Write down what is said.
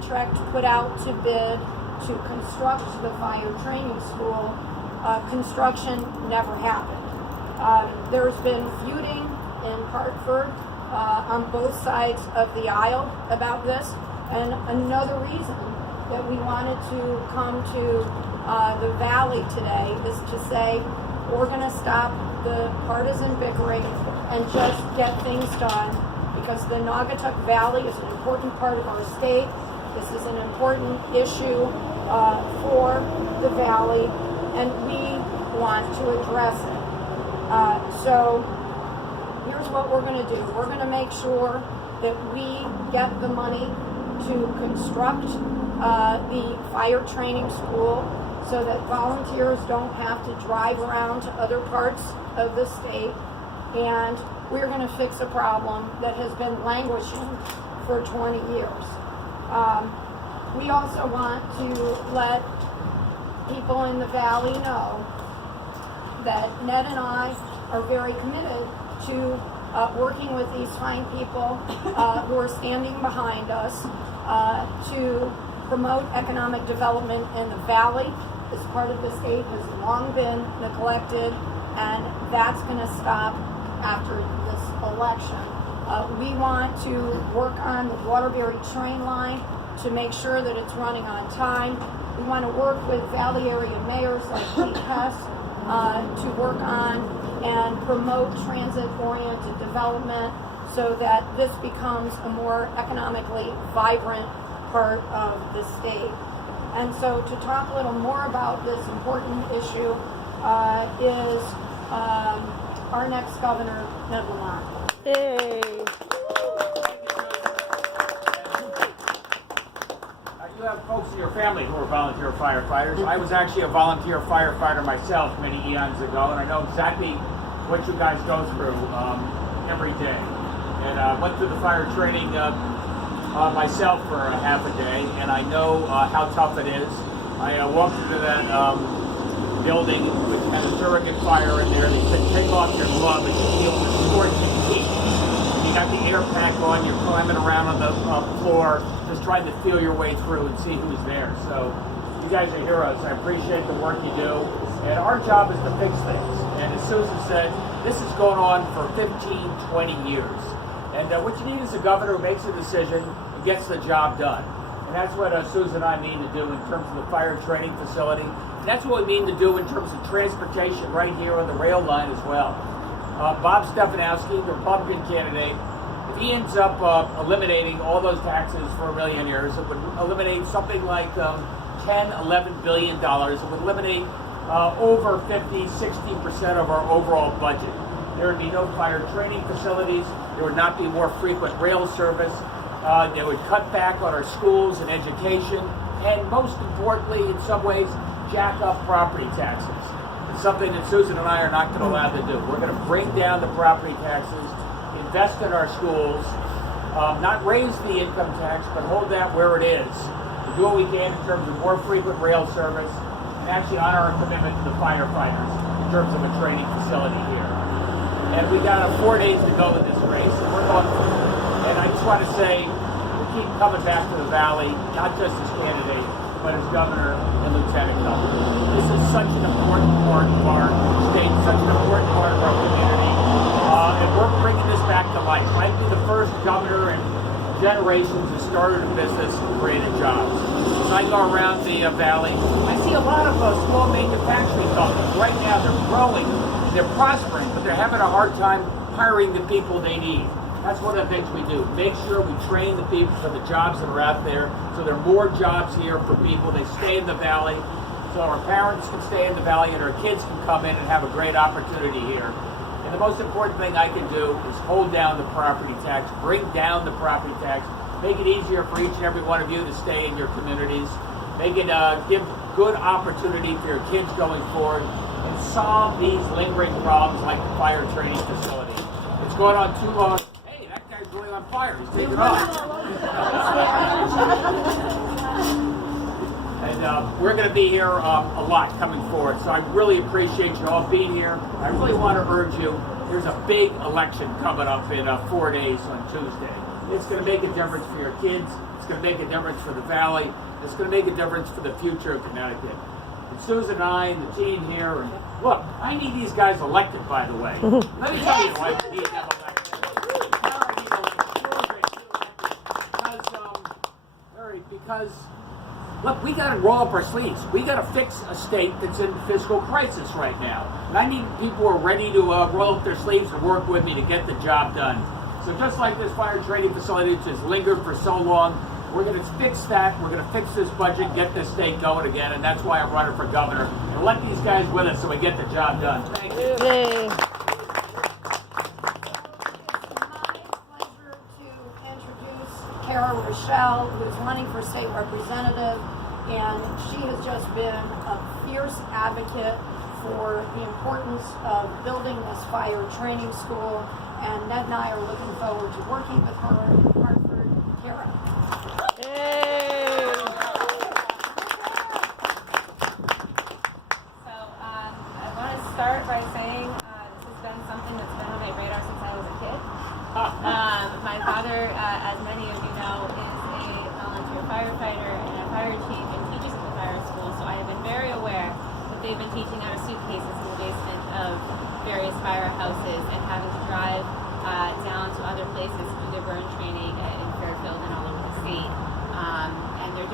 contract put out to bid to construct the fire training school, construction never happened. There's been feuding in Hartford on both sides of the aisle about this, and another reason that we wanted to come to the Valley today is to say we're going to stop the partisan bickering and just get things done, because the Naugatuck Valley is an important part of our state. This is an important issue for the Valley, and we want to address it. So here's what we're going to do. We're going to make sure that we get the money to construct the fire training school so that volunteers don't have to drive around to other parts of the state. And we're going to fix a problem that has been languishing for 20 years. We also want to let people in the Valley know that Ned and I are very committed to working with these fine people who are standing behind us to promote economic development in the Valley. This part of the state has long been neglected, and that's going to stop after this election. We want to work on the Waterbury train line to make sure that it's running on time. We want to work with Valley area mayors like Lee Hess to work on and promote transit-oriented development so that this becomes a more economically vibrant part of the state. And so to talk a little more about this important issue is our next governor, Ned Lamont. Yay! You have folks in your family who are volunteer firefighters. I was actually a volunteer firefighter myself many eons ago, and I know exactly what you guys go through every day. And I went through the fire training myself for half a day, and I know how tough it is. I walked into that building which had a surrogate fire in there. They said, take off your glove and you feel the scorching heat. You got the air pack on, you're climbing around on the floor, just trying to feel your way through and see who's there. So you guys are heroes. I appreciate the work you do. And our job is to fix things. And as Susan said, this is going on for 15, 20 years. And what you need is a governor who makes a decision and gets the job done. And that's what Susan and I mean to do in terms of the fire training facility. And that's what we mean to do in terms of transportation right here on the rail line as well. Bob Stefanowski, the Republican candidate, if he ends up eliminating all those taxes for millionaires, it would eliminate something like 10, $11 billion. It would eliminate over 50, 60% of our overall budget. There would be no fire training facilities. There would not be more frequent rail service. They would cut back on our schools and education. And most importantly, in some ways, jack up property taxes. It's something that Susan and I are not going to allow to do. We're going to bring down the property taxes, invest in our schools, not raise the income tax, but hold that where it is. To do what we can in terms of more frequent rail service, and actually honor our commitment to the firefighters in terms of a training facility here. And we got 4 days to go in this race, and we're going for it. And I just want to say, we keep coming back to the Valley, not just as candidate, but as governor and lieutenant governor. This is such an important part of our state, such an important part of our community, and we're bringing this back to life. Might be the first governor in generations who started a business and created jobs. As I go around the Valley, I see a lot of small manufacturing companies. Right now they're growing, they're prospering, but they're having a hard time hiring the people they need. That's one of the things we do. Make sure we train the people for the jobs that are out there, so there are more jobs here for people. They stay in the Valley, so our parents can stay in the Valley and our kids can come in and have a great opportunity here. And the most important thing I can do is hold down the property tax, bring down the property tax, make it easier for each and every one of you to stay in your communities, make it give good opportunity for your kids going forward, and solve these lingering problems like the fire training facility. It's going on too long. Hey, that guy's really on fire. He's taking off. And we're going to be here a lot coming forward. So I really appreciate you all being here. I really want to urge you, there's a big election coming up in 4 days on Tuesday. It's going to make a difference for your kids. It's going to make a difference for the valley. It's going to make a difference for the future of Connecticut. And Susan and I and the team here, and look, I need these guys elected, by the way. Let me tell you why I need them elected. Because look, we got to roll up our sleeves. We got to fix a state that's in fiscal crisis right now. And I need people who are ready to roll up their sleeves and work with me to get the job done. So just like this fire training facility that's just lingered for so long, we're going to fix that. We're going to fix this budget, get this state going again, and that's why I'm running for governor. And let these guys with us so we get the job done. Thank you. Yay. It's my pleasure to introduce Rochelle, who's running for state representative, and she has just been a fierce advocate for the importance of building this fire training school, and Ned and I are looking forward to working with her in Hartford. Kara. Yay. So I want to start by saying this has been something that's been on my radar since I was a kid. My father, as many of you know, is a volunteer firefighter and a fire chief and teaches at the fire school, so I have been very aware that they've been teaching out of suitcases in the basement of various firehouses and having to drive down to other places to do their burn training in Fairfield and all over the state. And they're